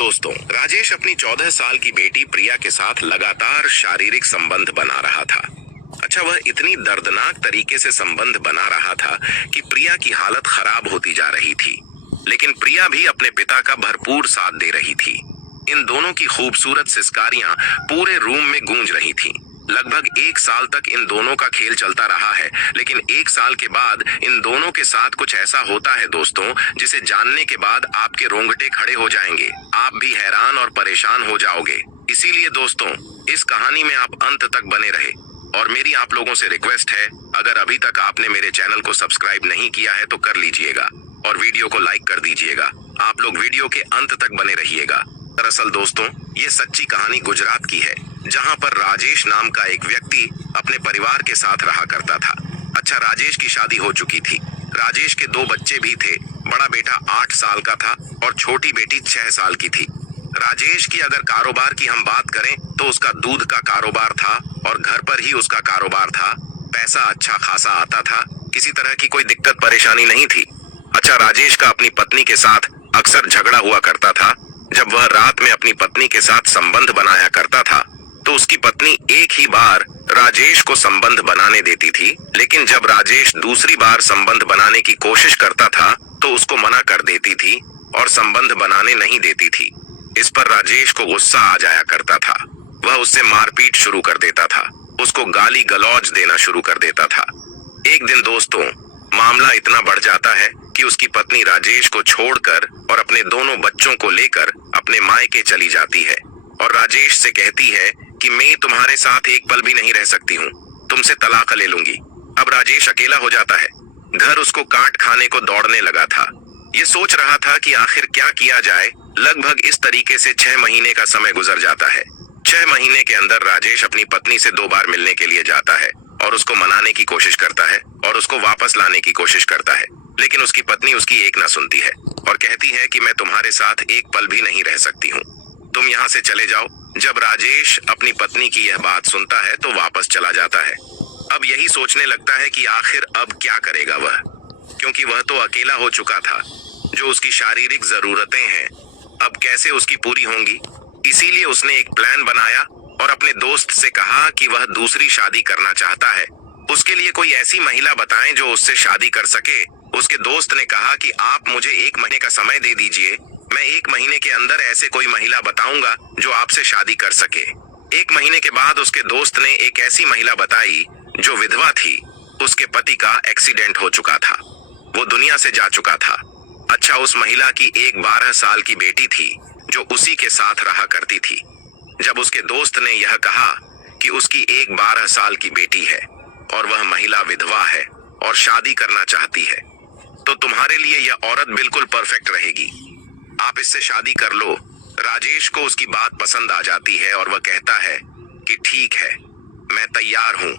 दोस्तों, राजेश अपनी 14 साल की बेटी प्रिया के साथ लगातार शारीरिक संबंध बना रहा था। अच्छा, वह इतनी दर्दनाक तरीके से संबंध बना रहा था कि प्रिया की हालत खराब होती जा रही थी, लेकिन प्रिया भी अपने पिता का भरपूर साथ दे रही थी। इन दोनों की खूबसूरत सिसकारियां पूरे रूम में गूंज रही थीं। लगभग 1 साल तक इन दोनों का खेल चलता रहा है, लेकिन 1 साल के बाद इन दोनों के साथ कुछ ऐसा होता है दोस्तों, जिसे जानने के बाद आपके रोंगटे खड़े हो जाएंगे। आप भी हैरान और परेशान हो जाओगे। इसीलिए दोस्तों, इस कहानी में आप अंत तक बने रहे। और मेरी आप लोगों से रिक्वेस्ट है, अगर अभी तक आपने मेरे चैनल को सब्सक्राइब नहीं किया है तो कर लीजिएगा और वीडियो को लाइक कर दीजिएगा। आप लोग वीडियो के अंत तक बने रहिएगा। दरअसल दोस्तों, ये सच्ची कहानी गुजरात की है, जहां पर राजेश नाम का एक व्यक्ति अपने परिवार के साथ रहा करता था। अच्छा, राजेश की शादी हो चुकी थी। राजेश के 2 बच्चे भी थे। बड़ा बेटा 8 साल का था और छोटी बेटी 6 साल की थी। राजेश की अगर कारोबार की हम बात करें तो उसका दूध का कारोबार था और घर पर ही उसका कारोबार था। पैसा अच्छा खासा आता था, किसी तरह की कोई दिक्कत परेशानी नहीं थी। अच्छा, राजेश का अपनी पत्नी के साथ अक्सर झगड़ा हुआ करता था। जब वह रात में अपनी पत्नी के साथ संबंध बनाया करता था तो उसकी पत्नी एक ही बार राजेश को संबंध बनाने देती थी, लेकिन जब राजेश दूसरी बार संबंध बनाने की कोशिश करता था तो उसको मना कर देती थी और संबंध बनाने नहीं देती थी। इस पर राजेश को गुस्सा आ जाया करता था। वह उससे मारपीट शुरू कर देता था, उसको गाली गलौज देना शुरू कर देता था। एक दिन दोस्तों, मामला इतना बढ़ जाता है कि उसकी पत्नी राजेश को छोड़कर और अपने दोनों बच्चों को लेकर अपने मायके चली जाती है और राजेश से कहती है कि मैं तुम्हारे साथ एक पल भी नहीं रह सकती हूँ, तुमसे तलाक ले लूंगी। अब राजेश अकेला हो जाता है। घर उसको काट खाने को दौड़ने लगा था। ये सोच रहा था कि आखिर क्या किया जाए। लगभग इस तरीके से 6 महीने का समय गुजर जाता है। 6 महीने के अंदर राजेश अपनी पत्नी से 2 बार मिलने के लिए जाता है और उसको मनाने की कोशिश करता है और उसको वापस लाने की कोशिश करता है, लेकिन उसकी पत्नी उसकी एक ना सुनती है और कहती है कि मैं तुम्हारे साथ एक पल भी नहीं रह सकती हूँ, तुम यहाँ से चले जाओ। जब राजेश अपनी पत्नी की यह बात सुनता है तो वापस चला जाता है। अब यही सोचने लगता है कि आखिर अब क्या करेगा वह, क्योंकि वह तो अकेला हो चुका था। जो उसकी शारीरिक जरूरतें हैं अब कैसे उसकी पूरी होंगी। इसीलिए उसने एक प्लान बनाया और अपने दोस्त से कहा कि वह दूसरी शादी करना चाहता है। उसके लिए कोई ऐसी महिला बताएं जो उससे शादी कर सके। उसके दोस्त ने कहा कि आप मुझे 1 महीने का समय दे दीजिए, मैं 1 महीने के अंदर ऐसे कोई महिला बताऊंगा जो आपसे शादी कर सके। 1 महीने के बाद उसके दोस्त ने एक ऐसी महिला बताई जो विधवा थी। उसके पति का एक्सीडेंट हो चुका था, वो दुनिया से जा चुका था। अच्छा, उस महिला की एक 12 साल की बेटी थी जो उसी के साथ रहा करती थी। जब उसके दोस्त ने यह कहा कि उसकी एक 12 साल की बेटी है और वह महिला विधवा है और शादी करना चाहती है, तो तुम्हारे लिए यह औरत बिल्कुल परफेक्ट रहेगी, आप इससे शादी कर लो। राजेश को उसकी बात पसंद आ जाती है और वह कहता है कि ठीक है, मैं तैयार हूँ।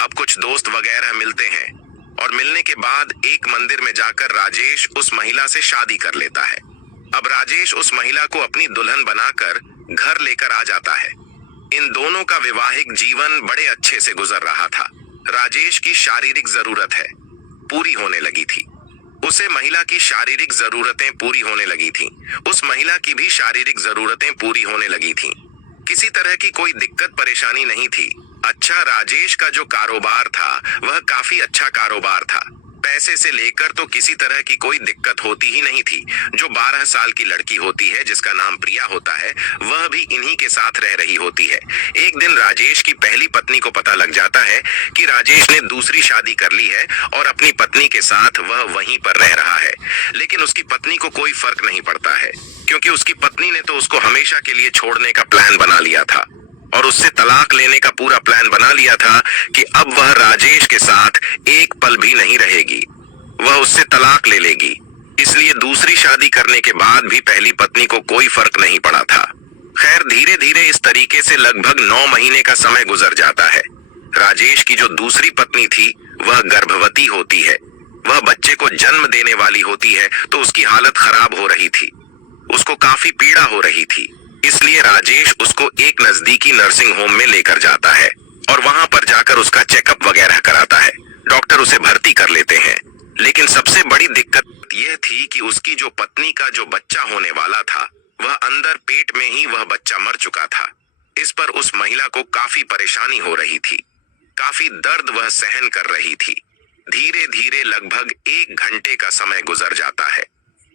अब कुछ दोस्त वगैरह मिलते हैं और मिलने के बाद एक मंदिर में जाकर राजेश उस महिला से शादी कर लेता है। अब राजेश उस महिला को अपनी दुल्हन बनाकर घर लेकर आ जाता है। इन दोनों का वैवाहिक जीवन बड़े अच्छे से गुजर रहा था। राजेश की शारीरिक जरूरत है पूरी होने लगी थी, उसे महिला की शारीरिक जरूरतें पूरी होने लगी थीं। उस महिला की भी शारीरिक जरूरतें पूरी होने लगी थीं। किसी तरह की कोई दिक्कत परेशानी नहीं थी। अच्छा, राजेश का जो कारोबार था वह काफी अच्छा कारोबार था। पैसे से लेकर तो किसी तरह की कोई दिक्कत होती ही नहीं थी। जो 12 साल की लड़की होती है जिसका नाम प्रिया होता है, वह भी इन्हीं के साथ रह रही होती है। एक दिन राजेश की पहली पत्नी को पता लग जाता है कि राजेश ने दूसरी शादी कर ली है और अपनी पत्नी के साथ वह वहीं पर रह रहा है। लेकिन उसकी पत्नी को कोई फर्क नहीं पड़ता है, क्योंकि उसकी पत्नी ने तो उसको हमेशा के लिए छोड़ने का प्लान बना लिया था और उससे तलाक लेने का पूरा प्लान बना लिया था कि अब वह राजेश के साथ एक पल भी नहीं रहेगी, वह उससे तलाक ले लेगी। इसलिए दूसरी शादी करने के बाद भी पहली पत्नी को कोई फर्क नहीं पड़ा था। खैर, धीरे धीरे इस तरीके से लगभग 9 महीने का समय गुजर जाता है। राजेश की जो दूसरी पत्नी थी वह गर्भवती होती है। वह बच्चे को जन्म देने वाली होती है तो उसकी हालत खराब हो रही थी, उसको काफी पीड़ा हो रही थी। इसलिए राजेश उसको एक नजदीकी नर्सिंग होम में लेकर जाता है और वहां पर जाकर उसका चेकअप वगैरह कराता है। डॉक्टर उसे भर्ती कर लेते हैं, लेकिन सबसे बड़ी दिक्कत यह थी कि उसकी जो पत्नी का जो बच्चा होने वाला था वह अंदर अंदर पेट में ही वह बच्चा मर चुका था। इस पर उस महिला को काफी परेशानी हो रही थी, काफी दर्द वह सहन कर रही थी। धीरे धीरे लगभग 1 घंटे का समय गुजर जाता है।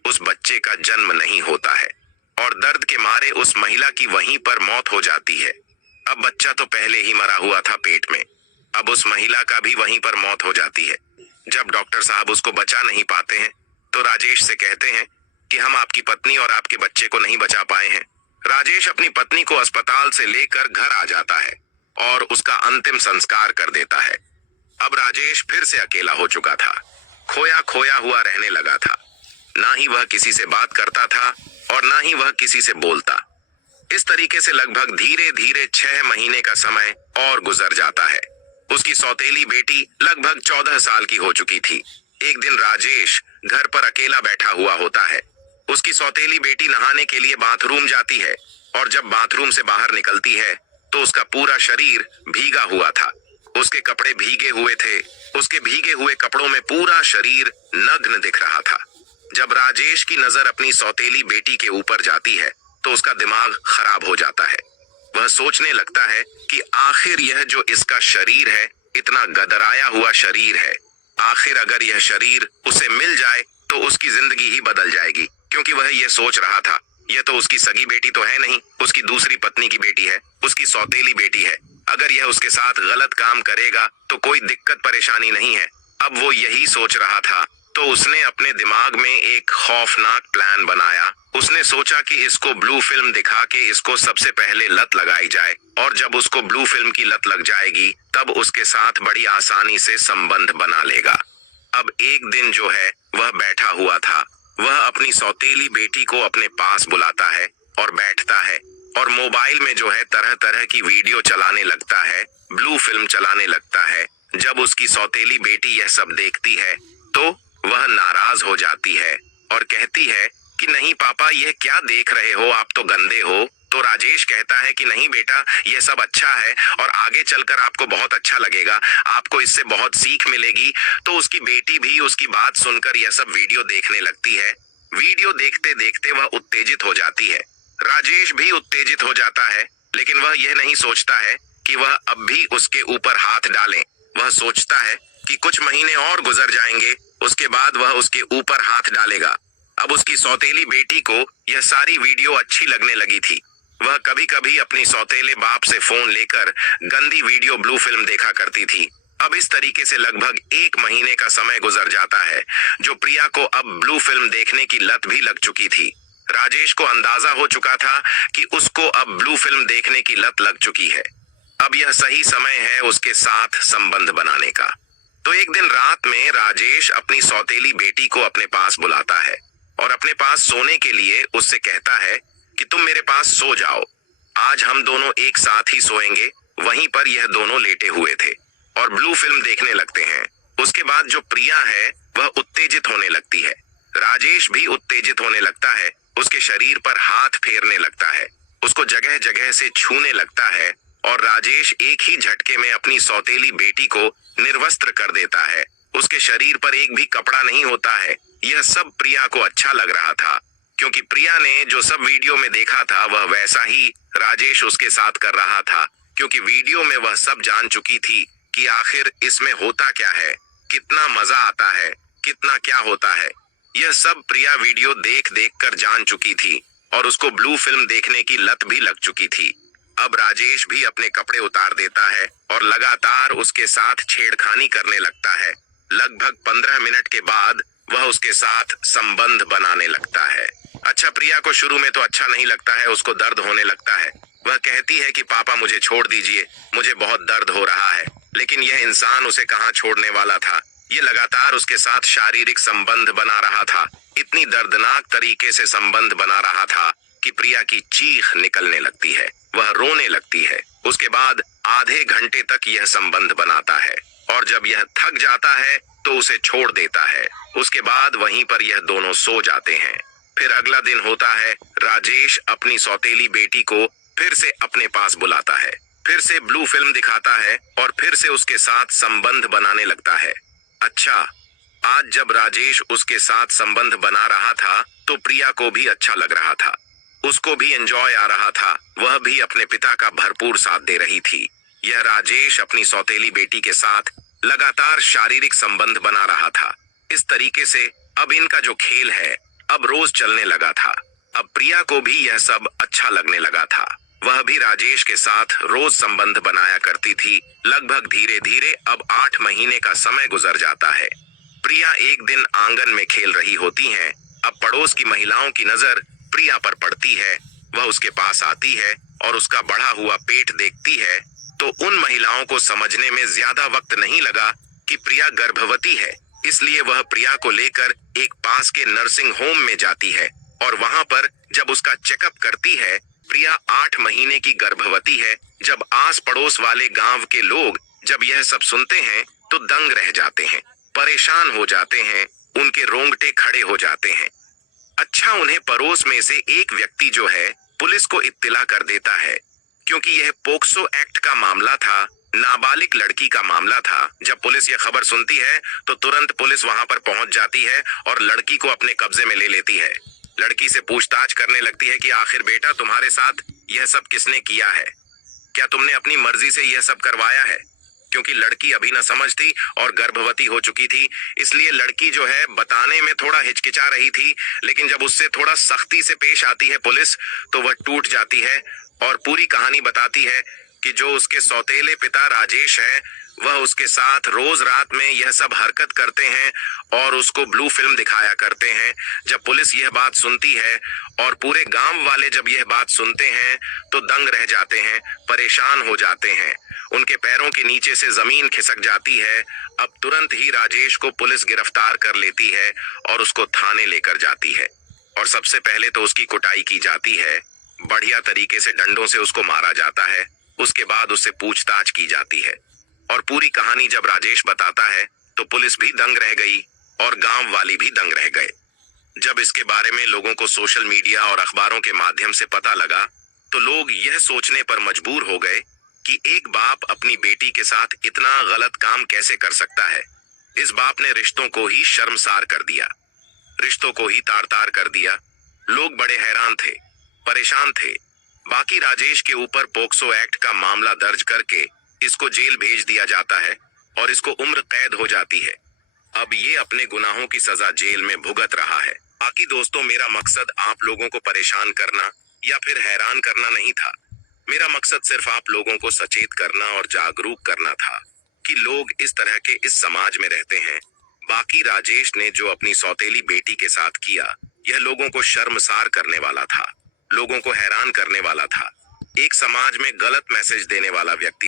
उस बच्चे का जन्म नहीं होता है और दर्द के मारे उस महिला की वहीं पर मौत हो जाती है। अब बच्चा तो पहले ही मरा हुआ था पेट में, अब उस महिला का भी वहीं पर मौत हो जाती है। जब डॉक्टर साहब उसको बचा नहीं पाते हैं तो राजेश से कहते हैं कि हम आपकी पत्नी और आपके बच्चे को नहीं बचा पाए हैं। राजेश अपनी पत्नी को अस्पताल से लेकर घर आ जाता है और उसका अंतिम संस्कार कर देता है। अब राजेश फिर से अकेला हो चुका था, खोया खोया हुआ रहने लगा था। ना ही वह किसी से बात करता था और ना ही वह किसी से बोलता। इस तरीके से लगभग धीरे धीरे 6 महीने का समय और गुजर जाता है। उसकी सौतेली बेटी लगभग 14 साल की हो चुकी थी। एक दिन राजेश घर पर अकेला बैठा हुआ होता है। उसकी सौतेली बेटी नहाने के लिए बाथरूम जाती है और जब बाथरूम से बाहर निकलती है तो उसका पूरा शरीर भीगा हुआ था। उसके कपड़े भीगे हुए थे। उसके भीगे हुए कपड़ों में पूरा शरीर नग्न दिख रहा था। जब राजेश की नजर अपनी सौतेली बेटी के ऊपर जाती है तो उसका दिमाग खराब हो जाता है। वह सोचने लगता है कि आखिर यह जो इसका शरीर है, इतना गदराया हुआ शरीर है, आखिर अगर यह शरीर उसे मिल जाए तो उसकी जिंदगी ही बदल जाएगी। क्योंकि वह यह सोच रहा था, यह तो उसकी सगी बेटी तो है नहीं, उसकी दूसरी पत्नी की बेटी है, उसकी सौतेली बेटी है। अगर यह उसके साथ गलत काम करेगा तो कोई दिक्कत परेशानी नहीं है। अब वो यही सोच रहा था तो उसने अपने दिमाग में एक खौफनाक प्लान बनाया। उसने सोचा कि इसको ब्लू फिल्म दिखा के इसको सबसे पहले लत लगाई जाए और जब उसको ब्लू फिल्म की लत लग जाएगी तब उसके साथ बड़ी आसानी से संबंध बना लेगा। अब एक दिन जो है वह बैठा हुआ था। वह अपनी सौतेली बेटी को अपने पास बुलाता है और बैठता है और मोबाइल में जो है तरह तरह की वीडियो चलाने लगता है, ब्लू फिल्म चलाने लगता है। जब उसकी सौतेली बेटी यह सब देखती है तो वह नाराज हो जाती है और कहती है कि नहीं पापा, यह क्या देख रहे हो, आप तो गंदे हो। तो राजेश कहता है कि नहीं बेटा, यह सब अच्छा है और आगे चलकर आपको बहुत अच्छा लगेगा, आपको इससे बहुत सीख मिलेगी। तो उसकी बेटी भी उसकी बात सुनकर यह सब वीडियो देखने लगती है। वीडियो देखते देखते वह उत्तेजित हो जाती है। राजेश भी उत्तेजित हो जाता है, लेकिन वह यह नहीं सोचता है कि वह अब भी उसके ऊपर हाथ डालें। वह सोचता है कि कुछ महीने और गुजर जाएंगे, उसके बाद वह उसके ऊपर हाथ डालेगा। अब उसकी सौतेली बेटी को यह सारी वीडियो अच्छी लगने लगी थी। वह कभी कभी अपनी सौतेले बाप से फोन लेकर गंदी वीडियो ब्लू फिल्म देखा करती थी। अब इस तरीके से लगभग 1 महीने का समय गुजर जाता है, जो प्रिया को अब ब्लू फिल्म देखने की लत भी लग चुकी थी। राजेश को अंदाजा हो चुका था कि उसको अब ब्लू फिल्म देखने की लत लग चुकी है। अब यह सही समय है उसके साथ संबंध बनाने का। तो एक दिन रात में राजेश अपनी सौतेली बेटी को अपने पास बुलाता है और अपने पास सोने के लिए उससे कहता है कि तुम मेरे पास सो जाओ, आज हम दोनों एक साथ ही सोएंगे। वहीं पर यह दोनों लेटे हुए थे और ब्लू फिल्म देखने लगते हैं। उसके बाद जो प्रिया है वह उत्तेजित होने लगती है। राजेश भी उत्तेजित होने लगता है, उसके शरीर पर हाथ फेरने लगता है, उसको जगह जगह से छूने लगता है और राजेश एक ही झटके में अपनी सौतेली बेटी को निर्वस्त्र कर देता है। उसके शरीर पर एक भी कपड़ा नहीं होता है। यह सब प्रिया को अच्छा लग रहा था, क्योंकि प्रिया ने जो सब वीडियो में देखा था वह वैसा ही राजेश उसके साथ कर रहा था। क्योंकि वीडियो में वह सब जान चुकी थी कि आखिर इसमें होता क्या है, कितना मजा आता है, कितना क्या होता है। यह सब प्रिया वीडियो देख देख कर जान चुकी थी और उसको ब्लू फिल्म देखने की लत भी लग चुकी थी। अब राजेश भी अपने कपड़े उतार देता है और लगातार उसके साथ छेड़खानी करने लगता है। लगभग 15 मिनट के बाद वह उसके साथ संबंध बनाने लगता है। अच्छा, प्रिया को शुरू में तो अच्छा नहीं लगता है, उसको दर्द होने लगता है। वह कहती है कि पापा मुझे छोड़ दीजिए, मुझे बहुत दर्द हो रहा है। लेकिन यह इंसान उसे कहाँ छोड़ने वाला था। ये लगातार उसके साथ शारीरिक संबंध बना रहा था, इतनी दर्दनाक तरीके से संबंध बना रहा था कि प्रिया की चीख निकलने लगती है, वह रोने लगती है। उसके बाद आधे घंटे तक यह संबंध बनाता है और जब यह थक जाता है तो उसे छोड़ देता है। उसके बाद वहीं पर यह दोनों सो जाते हैं। फिर अगला दिन होता है। राजेश अपनी सौतेली बेटी को फिर से अपने पास बुलाता है, फिर से ब्लू फिल्म दिखाता है और फिर से उसके साथ संबंध बनाने लगता है। अच्छा, आज जब राजेश उसके साथ संबंध बना रहा था तो प्रिया को भी अच्छा लग रहा था। उसको भी एंजॉय आ रहा था, वह भी अपने पिता का भरपूर साथ दे रही थी। यह राजेश अपनी सौतेली बेटी के साथ लगातार शारीरिक संबंध बना रहा था। इस तरीके से अब इनका जो खेल है अब रोज चलने लगा था। अब प्रिया को भी यह सब अच्छा लगने लगा था। वह भी राजेश के साथ रोज संबंध बनाया करती थी। लगभग धीरे धीरे अब 8 महीने का समय गुजर जाता है। प्रिया एक दिन आंगन में खेल रही होती हैं। अब पड़ोस की महिलाओं की नजर प्रिया पर पड़ती है। वह उसके पास आती है और उसका बढ़ा हुआ पेट देखती है तो उन महिलाओं को समझने में ज्यादा वक्त नहीं लगा कि प्रिया गर्भवती है। इसलिए वह प्रिया को लेकर एक पास के नर्सिंग होम में जाती है और वहां पर जब उसका चेकअप करती है, प्रिया 8 महीने की गर्भवती है। जब आस पड़ोस वाले गांव के लोग जब यह सब सुनते हैं तो दंग रह जाते हैं, परेशान हो जाते हैं, उनके रोंगटे खड़े हो जाते हैं। अच्छा, उन्हें पड़ोस में से एक व्यक्ति जो है पुलिस को इत्तिला कर देता है, क्योंकि यह पोक्सो एक्ट का मामला था, नाबालिग लड़की का मामला था। जब पुलिस यह खबर सुनती है तो तुरंत पुलिस वहां पर पहुंच जाती है और लड़की को अपने कब्जे में ले लेती है। लड़की से पूछताछ करने लगती है कि आखिर बेटा तुम्हारे साथ यह सब किसने किया है, क्या तुमने अपनी मर्जी से यह सब करवाया है? क्योंकि लड़की अभी न समझ थी और गर्भवती हो चुकी थी, इसलिए लड़की जो है बताने में थोड़ा हिचकिचा रही थी। लेकिन जब उससे थोड़ा सख्ती से पेश आती है पुलिस तो वह टूट जाती है और पूरी कहानी बताती है कि जो उसके सौतेले पिता राजेश है वह उसके साथ रोज रात में यह सब हरकत करते हैं और उसको ब्लू फिल्म दिखाया करते हैं। जब पुलिस यह बात सुनती है और पूरे गांव वाले जब यह बात सुनते हैं तो दंग रह जाते हैं, परेशान हो जाते हैं, उनके पैरों के नीचे से जमीन खिसक जाती है। अब तुरंत ही राजेश को पुलिस गिरफ्तार कर लेती है और उसको थाने लेकर जाती है और सबसे पहले तो उसकी कुटाई की जाती है, बढ़िया तरीके से डंडों से उसको मारा जाता है। उसके बाद उससे पूछताछ की जाती है और पूरी कहानी जब राजेश बताता है तो पुलिस भी दंग रह गई और गांव वाले भी दंग रह गए। जब इसके बारे में लोगों को सोशल मीडिया और अखबारों के माध्यम से पता लगा तो लोग यह सोचने पर मजबूर हो गए कि एक बाप अपनी बेटी के साथ इतना गलत काम कैसे कर सकता है। इस बाप ने रिश्तों को ही शर्मसार कर दिया, रिश्तों को ही तार तार कर दिया। लोग बड़े हैरान थे, परेशान थे। बाकी राजेश के ऊपर पोक्सो एक्ट का मामला दर्ज करके इसको जेल भेज दिया जाता है और इसको उम्र कैद हो जाती है। अब ये अपने गुनाहों की सजा जेल में भुगत रहा है। बाकी दोस्तों, मेरा मकसद आप लोगों को परेशान करना या फिर हैरान करना नहीं था। मेरा मकसद सिर्फ आप लोगों को सचेत करना और जागरूक करना था कि लोग इस तरह के इस समाज में रहते हैं। बाकी राजेश ने जो अपनी सौतेली बेटी के साथ किया यह लोगों को शर्मसार करने वाला था, लोगों को हैरान करने वाला था, एक समाज में गलत मैसेज देने वाला व्यक्ति